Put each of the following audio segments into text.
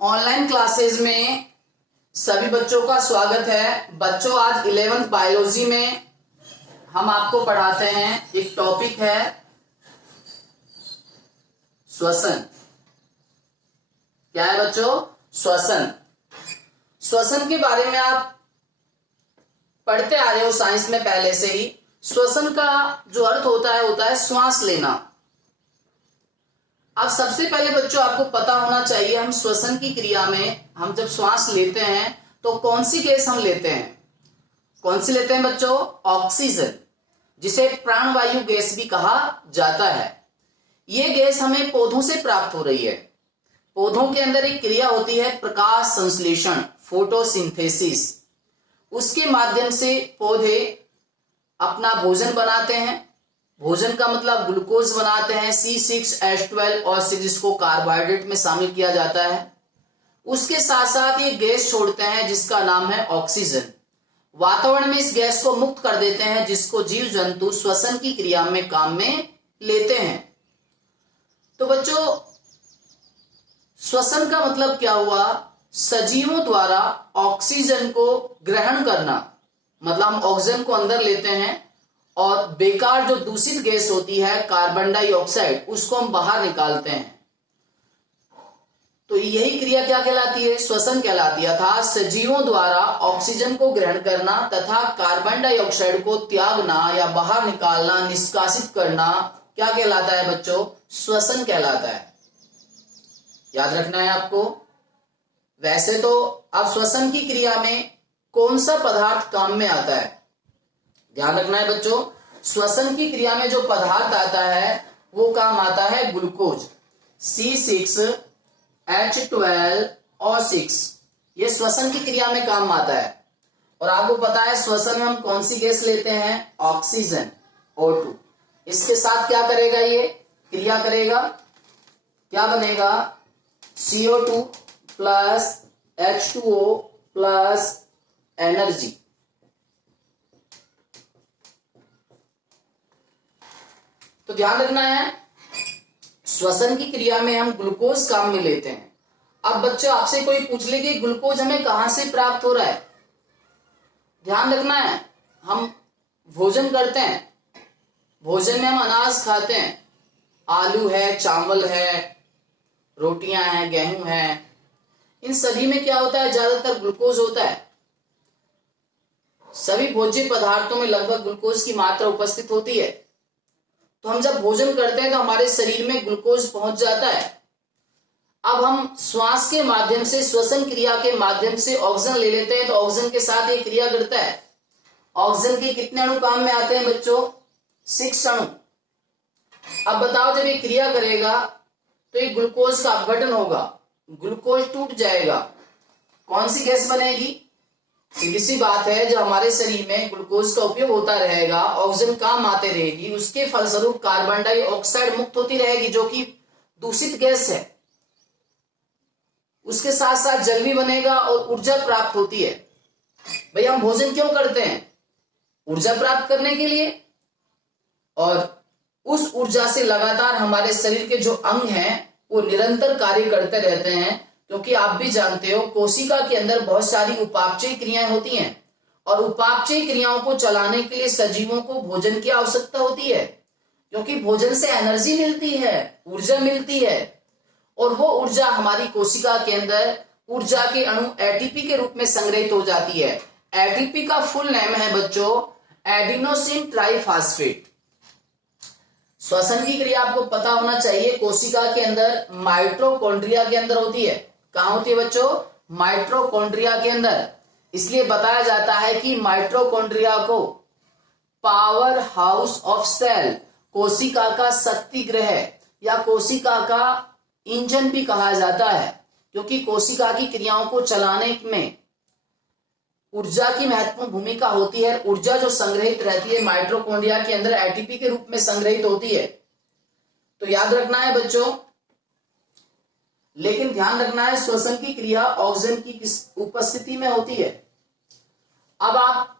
Online classes में सभी बच्चों का स्वागत है। बच्चों, आज 11th बायोलॉजी में हम आपको पढ़ाते हैं। एक टॉपिक है श्वसन। क्या है बच्चों? श्वसन। श्वसन के बारे में आप पढ़ते आ रहे हो साइंस में पहले से ही। श्वसन का जो अर्थ होता है श्वास लेना। अब सबसे पहले बच्चों आपको पता होना चाहिए, हम श्वसन की क्रिया में हम जब श्वास लेते हैं तो कौन सी गैस हम लेते हैं? कौन सी लेते हैं बच्चों? ऑक्सीजन, जिसे प्राणवायु गैस भी कहा जाता है। यह गैस हमें पौधों से प्राप्त हो रही है। पौधों के अंदर एक क्रिया होती है प्रकाश संश्लेषण, फोटोसिंथेसिस। उसके माध्यम से पौधे अपना भोजन बनाते हैं। भोजन का मतलब ग्लूकोज बनाते हैं, C6H12 और 6 जिसको कार्बोहाइड्रेट में शामिल किया जाता है। उसके साथ साथ ये गैस छोड़ते हैं जिसका नाम है ऑक्सीजन। वातावरण में इस गैस को मुक्त कर देते हैं, जिसको जीव जंतु श्वसन की क्रिया में काम में लेते हैं। तो बच्चों, श्वसन का मतलब क्या हुआ? सजीवों द्वारा ऑक्सीजन को ग्रहण करना। मतलब हम ऑक्सीजन को अंदर लेते हैं और बेकार जो दूषित गैस होती है कार्बन डाइऑक्साइड, उसको हम बाहर निकालते हैं। तो यही क्रिया क्या कहलाती है? श्वसन कहलाती है। अर्थात सजीवों द्वारा ऑक्सीजन को ग्रहण करना तथा कार्बन डाइऑक्साइड को त्यागना या बाहर निकालना, निष्कासित करना क्या कहलाता है बच्चों? श्वसन कहलाता है। याद रखना है आपको। वैसे तो अब श्वसन की क्रिया में कौन सा पदार्थ काम में आता है? ध्यान रखना है बच्चों। श्वसन की क्रिया में जो पदार्थ आता है वो काम आता है ग्लूकोज, C6H12 और 6। ये श्वसन की क्रिया में काम आता है। और आपको पता है श्वसन में हम कौन सी गैस लेते हैं? Oxygen, O2। इसके साथ क्या करेगा? ये क्रिया करेगा, क्या बनेगा? CO2 plus H2O plus energy. तो ध्यान रखना है, श्वसन की क्रिया में हम ग्लूकोज काम में लेते हैं। अब बच्चों आपसे कोई पूछ ले कि ग्लूकोज हमें कहां से प्राप्त हो रहा है? ध्यान रखना है, हम भोजन करते हैं, भोजन में हम अनाज खाते हैं। आलू है, चावल है, रोटियां हैं, गेहूं है। इन सभी में क्या होता है? ज्यादातर ग्लूकोज होता है। सभी भोज्य पदार्थों में लगभग ग्लूकोज की मात्रा उपस्थित होती है। तो हम जब भोजन करते हैं तो हमारे शरीर में ग्लूकोज पहुंच जाता है। अब हम श्वास के माध्यम से, श्वसन क्रिया के माध्यम से ऑक्सीजन ले लेते हैं, तो ऑक्सीजन के साथ ये क्रिया करता है। ऑक्सीजन के कितने अणु काम में आते हैं बच्चों? 6 अणु। अब बताओ, जब ये क्रिया करेगा तो ये ग्लूकोज का अपघटन होगा, ग्लूकोज टूट जाएगा। कौन सी गैस बनेगी? सीधी सी बात है, जब हमारे शरीर में ग्लूकोज का उपयोग होता रहेगा, ऑक्सीजन काम आते रहेगी, उसके फलस्वरूप कार्बन डाइऑक्साइड मुक्त होती रहेगी, जो कि दूषित गैस है। उसके साथ साथ जल भी बनेगा और ऊर्जा प्राप्त होती है। भाई, हम भोजन क्यों करते हैं? ऊर्जा प्राप्त करने के लिए। और उस ऊर्जा से लगातार हमारे शरीर के जो अंग हैं वो निरंतर कार्य करते रहते हैं, क्योंकि आप भी जानते हो कोशिका के अंदर बहुत सारी उपापचय क्रियाएं होती हैं। और उपापचय क्रियाओं को चलाने के लिए सजीवों को भोजन की आवश्यकता होती है, क्योंकि भोजन से एनर्जी मिलती है, ऊर्जा मिलती है। और वो ऊर्जा हमारी कोशिका के अंदर ऊर्जा के अणु एटीपी के रूप में संग्रहित हो जाती है। एटीपी का फुल नेम है बच्चों एडिनोसिन ट्राइफॉस्फेट। श्वसन की क्रिया आपको पता होना चाहिए, कोशिका के अंदर माइटोकॉन्ड्रिया के अंदर होती है। कहां होती है बच्चों? माइटोकॉन्ड्रिया के अंदर। इसलिए बताया जाता है कि माइटोकॉन्ड्रिया को पावर हाउस ऑफ सेल, कोशिका का शक्ति गृह या कोशिका का इंजन भी कहा जाता है, क्योंकि कोशिका की क्रियाओं को चलाने में ऊर्जा की महत्वपूर्ण भूमिका होती है। ऊर्जा जो संग्रहित रहती है माइटोकॉन्ड्रिया के अंदर एटीपी के रूप में संग्रहित होती है। तो याद रखना है बच्चों। लेकिन ध्यान रखना है, श्वसन की क्रिया ऑक्सीजन की किस उपस्थिति में होती है? अब आप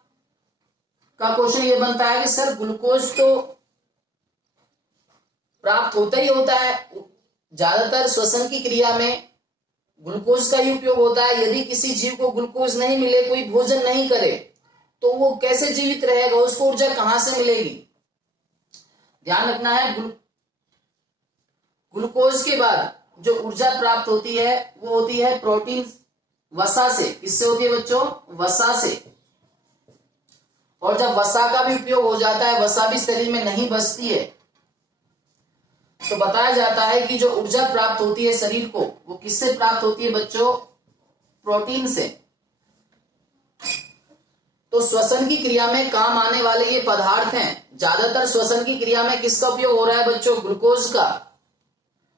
का क्वेश्चन ये बनता है कि सर ग्लूकोज तो प्राप्त होता ही होता है ज्यादातर श्वसन की क्रिया में ग्लूकोज का ही उपयोग होता है। यदि किसी जीव को ग्लूकोज नहीं मिले, कोई भोजन नहीं करे, तो वो कैसे जीवित रहेगा, उसको ऊर्जा कहां से मिलेगी। ध्यान रखना है, ग्लूकोज के बाद जो ऊर्जा प्राप्त होती है वो होती है प्रोटीन, वसा से। किससे होती है बच्चों, वसा से। और जब वसा का भी उपयोग हो जाता है, वसा भी शरीर में नहीं बचती है, तो बताया जाता है कि जो ऊर्जा प्राप्त होती है शरीर को, वो किससे प्राप्त होती है बच्चों, प्रोटीन से। तो श्वसन की क्रिया में काम आने वाले ये पदार्थ हैं। ज्यादातर श्वसन की क्रिया में किसका उपयोग हो रहा है बच्चों, ग्लूकोज का।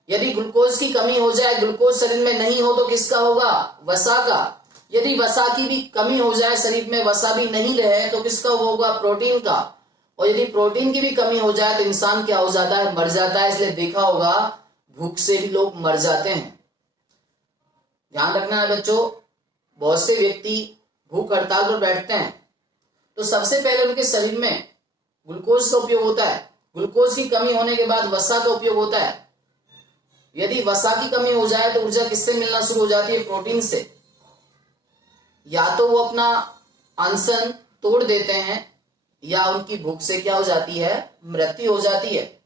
यदि ग्लूकोज की कमी हो जाए, ग्लूकोज शरीर में नहीं हो, तो किसका होगा, वसा का। यदि वसा की भी कमी हो जाए, शरीर में वसा भी नहीं रहे, तो किसका होगा, प्रोटीन का। और यदि प्रोटीन की भी कमी हो जाए तो इंसान क्या हो जाता है, मर जाता है। इसलिए देखा होगा भूख से भी लोग मर जाते हैं। ध्यान रखना है बच्चों, बहुत से व्यक्ति भूख हड़ताल पर बैठते हैं तो सबसे पहले उनके शरीर में ग्लूकोज का उपयोग होता है। ग्लूकोज की कमी होने के बाद वसा का उपयोग होता है। यदि वसा की कमी हो जाए तो ऊर्जा किससे मिलना शुरू हो जाती है, प्रोटीन से। या तो वो अपना अनशन तोड़ देते हैं, या उनकी भूख से क्या हो जाती है, मृत्यु हो जाती है।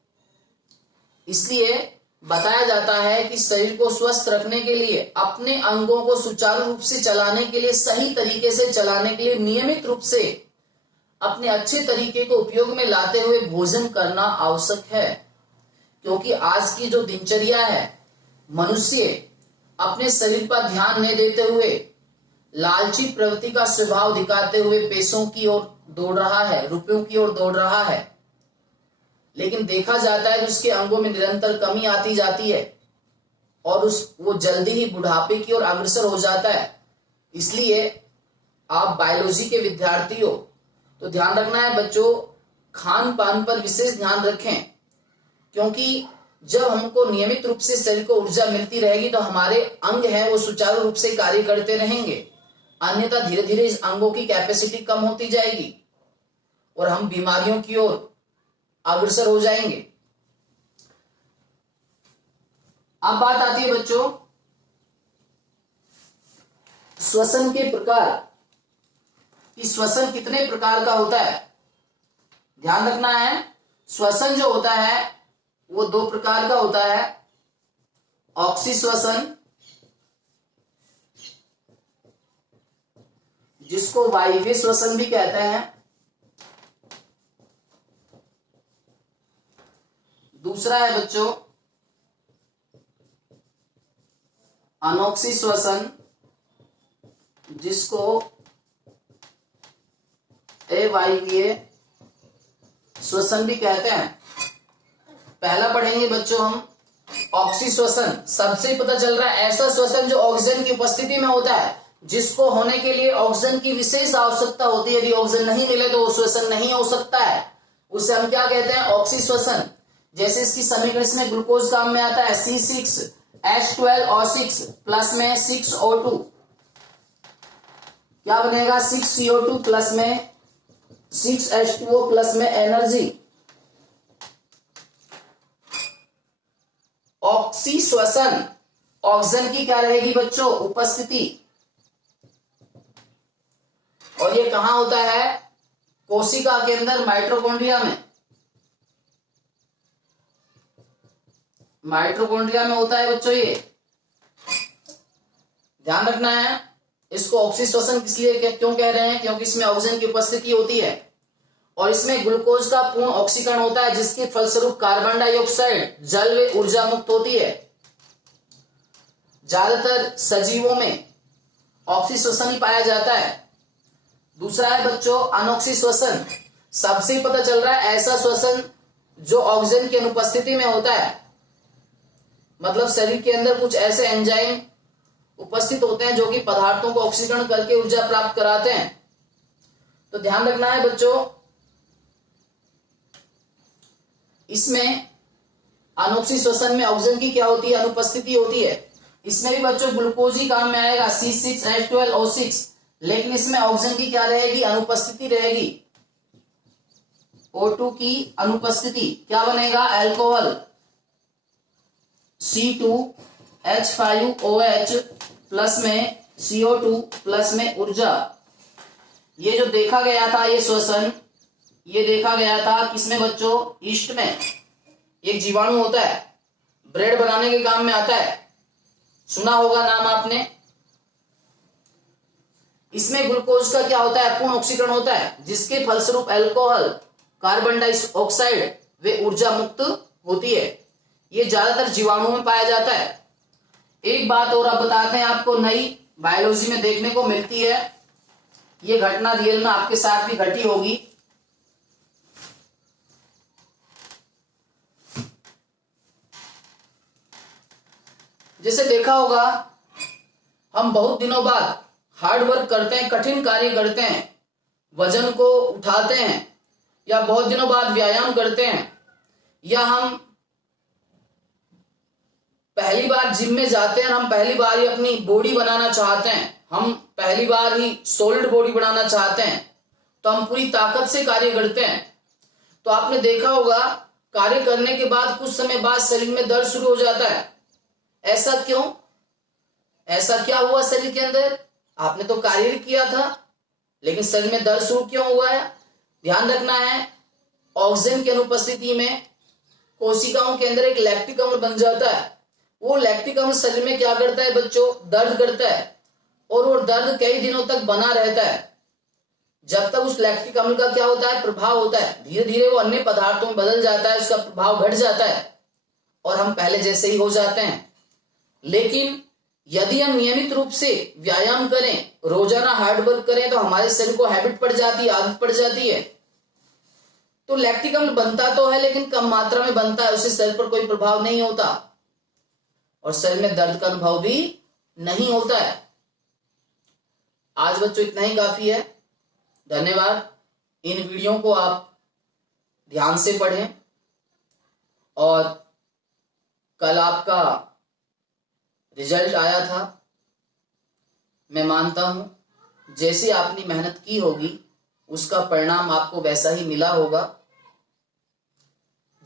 इसलिए बताया जाता है कि शरीर को स्वस्थ रखने के लिए, अपने अंगों को सुचारू रूप से चलाने के लिए, सही तरीके से चलाने के लिए नियमित रूप से अपने अच्छे तरीके को उपयोग में लाते हुए भोजन करना आवश्यक है। क्योंकि आज की जो दिनचर्या है, मनुष्य अपने शरीर पर ध्यान नहीं देते हुए लालची प्रवृत्ति का स्वभाव दिखाते हुए पैसों की ओर दौड़ रहा है, रुपयों की ओर दौड़ रहा है। लेकिन देखा जाता है कि उसके अंगों में निरंतर कमी आती जाती है और वो जल्दी ही बुढ़ापे की ओर अग्रसर हो जाता है। इसलिए आप बायोलॉजी के विद्यार्थी हो तो ध्यान रखना है बच्चों, खान पान पर विशेष ध्यान रखें। क्योंकि जब हमको नियमित रूप से शरीर को ऊर्जा मिलती रहेगी तो हमारे अंग हैं वो सुचारू रूप से कार्य करते रहेंगे। अन्यथा धीरे धीरे इस अंगों की कैपेसिटी कम होती जाएगी और हम बीमारियों की ओर अग्रसर हो जाएंगे। अब बात आती है बच्चों श्वसन के प्रकार, कि श्वसन कितने प्रकार का होता है। ध्यान रखना है, श्वसन जो होता है वो दो प्रकार का होता है, ऑक्सीश्वसन जिसको वायवीय श्वसन भी कहते हैं, दूसरा है बच्चों अनोक्सी श्वसन जिसको अवायवीय श्वसन भी कहते हैं। पहला पढ़ेंगे बच्चों हम ऑक्सी श्वसन। सबसे ही पता चल रहा है ऐसा श्वसन जो ऑक्सीजन की उपस्थिति में होता है, जिसको होने के लिए ऑक्सीजन की विशेष आवश्यकता होती है। यदि ऑक्सीजन नहीं मिले तो वो श्वसन नहीं हो सकता है, उसे हम क्या कहते हैं, ऑक्सी श्वसन। जैसे इसकी समीकरण इसमें ग्लूकोज काम में आता है C6H12O6 प्लस में 6O2, क्या बनेगा 6CO2 प्लस में 6H2O प्लस में एनर्जी। ऑक्सी श्वसन, ऑक्सीजन की क्या रहेगी बच्चों, उपस्थिति। और ये कहां होता है, कोशिका के अंदर माइटोकॉन्ड्रिया में। माइटोकॉन्ड्रिया में होता है बच्चों ये। ध्यान रखना है, इसको ऑक्सी श्वसन इसलिए क्यों कह रहे हैं, क्योंकि इसमें ऑक्सीजन की उपस्थिति होती है और इसमें ग्लूकोज का पूर्ण ऑक्सीकरण होता है, जिसके फलस्वरूप कार्बन डाइऑक्साइड जल व ऊर्जा मुक्त होती है। ज्यादातर सजीवों में ऑक्सी श्वसन ही पाया जाता है। दूसरा है बच्चों अनोक्सी श्वसन। सबसे पता चल रहा है ऐसा श्वसन जो ऑक्सीजन की अनुपस्थिति में होता है, मतलब शरीर के अंदर कुछ ऐसे एंजाइम उपस्थित होते हैं जो कि पदार्थों को ऑक्सीकरण करके ऊर्जा प्राप्त कराते हैं। तो ध्यान रखना है बच्चों, इसमें अनोक्सी श्वसन में ऑक्सीजन की क्या होती है, अनुपस्थिति होती है। इसमें भी बच्चों ग्लूकोज ही काम में आएगा C6H12O6, लेकिन इसमें ऑक्सीजन की क्या रहेगी, अनुपस्थिति रहेगी। O2 की अनुपस्थिति, क्या बनेगा, अल्कोहल C2H5OH प्लस में CO2 प्लस में ऊर्जा। ये जो देखा गया था ये श्वसन, ये देखा गया था किसमें बच्चों? ईस्ट में। एक जीवाणु होता है, ब्रेड बनाने के काम में आता है, सुना होगा नाम आपने। इसमें ग्लूकोज का क्या होता है? पूर्ण ऑक्सीकरण होता है, जिसके फलस्वरूप अल्कोहल, कार्बन डाइऑक्साइड वे ऊर्जा मुक्त होती है। ये ज्यादातर जीवाणुओं में पाया जाता है। एक बात और अब बताते हैं आपको, नई बायोलॉजी में देखने को मिलती है। ये घटना रियल में आपके साथ भी घटी होगी। जैसे देखा होगा, हम बहुत दिनों बाद हार्ड वर्क करते हैं, कठिन कार्य करते हैं, वजन को उठाते हैं, या बहुत दिनों बाद व्यायाम करते हैं, या हम पहली बार जिम में जाते हैं, हम पहली बार ही अपनी बॉडी बनाना चाहते हैं, हम पहली बार ही सॉलिड बॉडी बनाना चाहते हैं, तो हम पूरी ताकत से कार्य करते हैं। तो आपने देखा होगा, कार्य करने के बाद कुछ समय बाद शरीर में दर्द शुरू हो जाता है। ऐसा क्यों? ऐसा क्या हुआ शरीर के अंदर? आपने तो कार्य किया था, लेकिन शरीर में दर्द शुरू क्यों हुआ है? ध्यान रखना है, ऑक्सीजन की अनुपस्थिति में कोशिकाओं के अंदर एक लैक्टिक अम्ल बन जाता है। वो लैक्टिक अम्ल शरीर में क्या करता है बच्चों? दर्द करता है, और वो दर्द कई दिनों तक बना रहता है। जब तक उस लैक्टिक अम्ल का क्या होता है? प्रभाव होता है। धीरे धीरे वो अन्य पदार्थों में बदल जाता है, उसका प्रभाव घट जाता है और हम पहले जैसे ही हो जाते हैं। लेकिन यदि हम नियमित रूप से व्यायाम करें, रोजाना हार्ड वर्क करें, तो हमारे शरीर को हैबिट पड़ जाती है, आदत पड़ जाती है। तो लैक्टिक अम्ल बनता तो है, लेकिन कम मात्रा में बनता है, उससे शरीर पर कोई प्रभाव नहीं होता और शरीर में दर्द का अनुभव भी नहीं होता है। आज बच्चों इतना ही काफी है। धन्यवाद। इन वीडियो को आप ध्यान से पढ़ें और कल आपका रिजल्ट आया था। मैं मानता हूं जैसी आपने मेहनत की होगी उसका परिणाम आपको वैसा ही मिला होगा।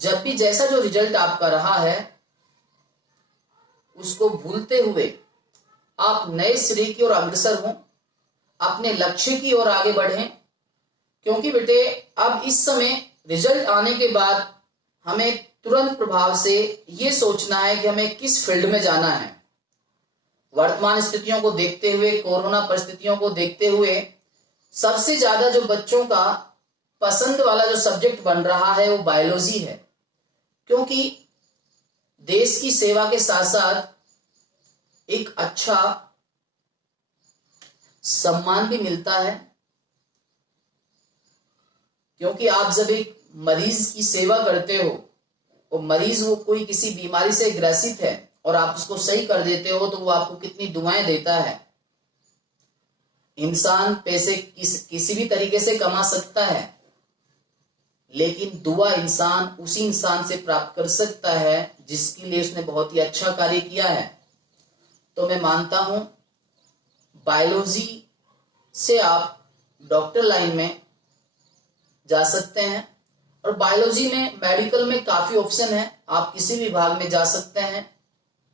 जब भी जैसा जो रिजल्ट आपका रहा है उसको भूलते हुए आप नए सिरे की ओर अग्रसर हों, अपने लक्ष्य की ओर आगे बढ़ें। क्योंकि बेटे अब इस समय रिजल्ट आने के बाद हमें तुरंत प्रभाव से ये सोचना है कि हमें किस फील्ड में जाना है। वर्तमान स्थितियों को देखते हुए, कोरोना परिस्थितियों को देखते हुए सबसे ज्यादा जो बच्चों का पसंद वाला जो सब्जेक्ट बन रहा है वो बायोलॉजी है। क्योंकि देश की सेवा के साथ साथ एक अच्छा सम्मान भी मिलता है। क्योंकि आप जब एक मरीज की सेवा करते हो, वो मरीज वो कोई किसी बीमारी से ग्रसित है और आप उसको सही कर देते हो, तो वो आपको कितनी दुआएं देता है। इंसान पैसे किसी भी तरीके से कमा सकता है, लेकिन दुआ इंसान उसी इंसान से प्राप्त कर सकता है जिसके लिए उसने बहुत ही अच्छा कार्य किया है। तो मैं मानता हूं बायोलॉजी से आप डॉक्टर लाइन में जा सकते हैं, और बायोलॉजी में मेडिकल में काफी ऑप्शन है, आप किसी भी विभाग में जा सकते हैं।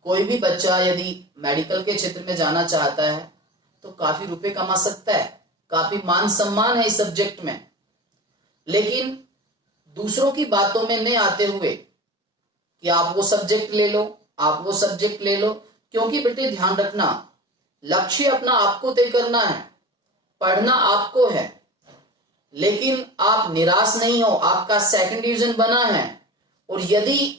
कोई भी बच्चा यदि मेडिकल के क्षेत्र में जाना चाहता है तो काफी रुपए कमा सकता है, काफी मान सम्मान है इस सब्जेक्ट में। लेकिन दूसरों की बातों में नहीं आते हुए कि आप वो सब्जेक्ट ले लो, आप वो सब्जेक्ट ले लो। क्योंकि बेटे ध्यान रखना, लक्ष्य अपना आपको तय करना है, पढ़ना आपको है। लेकिन आप निराश नहीं हो, आपका सेकंड डिवीजन बना है, और यदि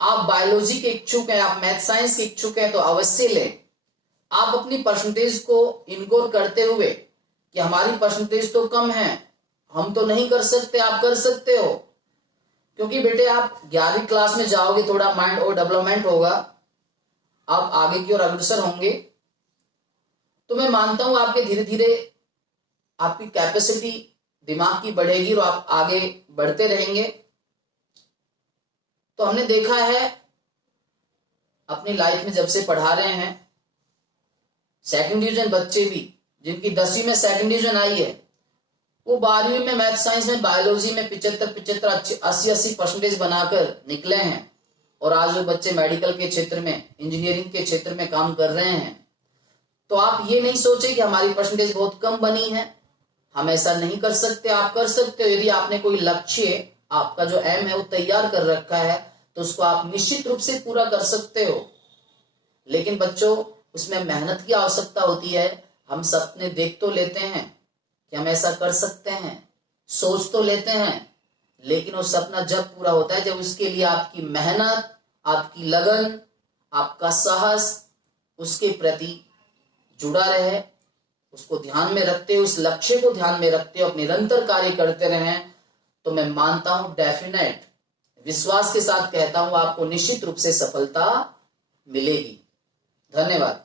आप बायोलॉजी के इच्छुक हैं, आप मैथ साइंस के इच्छुक हैं, तो अवश्य लें। आप अपनी परसेंटेज को इनकोर करते हुए कि हमारी परसेंटेज तो कम है, हम तो नहीं कर सकते, आप कर सकते हो। क्योंकि बेटे आप 11वीं क्लास में जाओगे, थोड़ा माइंड और डेवलपमेंट होगा, आप आगे की ओर अग्रसर होंगे, तो मैं मानता हूं आपके धीरे धीरे आपकी कैपेसिटी दिमाग की बढ़ेगी और आप आगे बढ़ते रहेंगे। तो हमने देखा है अपनी लाइफ में जब से पढ़ा रहे हैं, सेकंड डिवीजन बच्चे भी जिनकी 10वीं में सेकंड डिवीजन आई है, वो 12वीं में मैथ साइंस में बायोलॉजी में 75 80 परसेंटेज बनाकर निकले हैं। और आज वो बच्चे मेडिकल के क्षेत्र में, इंजीनियरिंग के क्षेत्र में काम कर रहे हैं। तो आप ये नहीं सोचे कि हमारी परसेंटेज बहुत कम बनी है, हम ऐसा नहीं कर सकते। आप कर सकते हो। यदि आपने कोई लक्ष्य, आपका जो एम है वो तैयार कर रखा है, तो उसको आप निश्चित रूप से पूरा कर सकते हो। लेकिन बच्चों, उसमें मेहनत की आवश्यकता होती है। हम सपने देख तो लेते हैं कि हम ऐसा कर सकते हैं, सोच तो लेते हैं, लेकिन वो सपना जब पूरा होता है जब उसके लिए आपकी मेहनत, आपकी लगन, आपका साहस उसके प्रति जुड़ा रहे, उसको ध्यान में रखते हुए, उस लक्ष्य को ध्यान में रखते हुए निरंतर कार्य करते रहें, तो मैं मानता हूं, डेफिनेट विश्वास के साथ कहता हूं, आपको निश्चित रूप से सफलता मिलेगी। धन्यवाद।